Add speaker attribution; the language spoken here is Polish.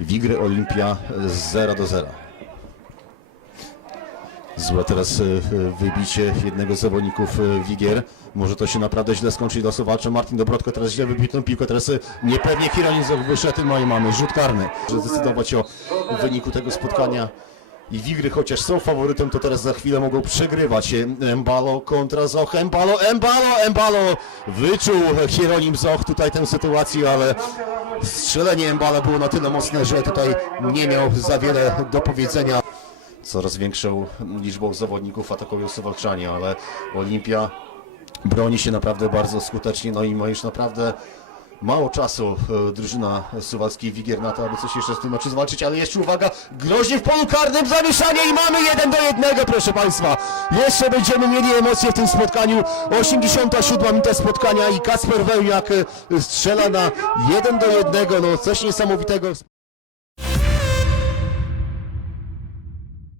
Speaker 1: Wigry Olimpia 0 do 0. Złe teraz e, wybicie jednego z zawodników e, Wigier. Może to się naprawdę źle skończyć dla Suwalczy. Martin Dobrotko teraz źle wybił tę piłkę. Teraz e, niepewnie Hironizow wyszedł. No i mamy rzut karny. Że zdecydować o wyniku tego spotkania. I Wigry, chociaż są faworytem, to teraz za chwilę mogą przegrywać. Embalo kontra Zoch. Embalo, Embalo, Embalo! Wyczuł Hieronim Zoch tutaj tę sytuację, ale strzelenie Embala było na tyle mocne, że tutaj nie miał za wiele do powiedzenia. Coraz większą liczbą zawodników atakują Suwalczanie, ale Olimpia broni się naprawdę bardzo skutecznie, no i ma już naprawdę mało czasu e, drużyna Suwalskiej Wigier na to, aby coś jeszcze z tym meczu zwalczyć, ale jeszcze uwaga, groźnie w polu karnym zamieszanie i mamy jeden do jednego, proszę Państwa. Jeszcze będziemy mieli emocje w tym spotkaniu. 87 minuta spotkania i Kasper Wełniak e, strzela na jeden do jednego, no coś niesamowitego.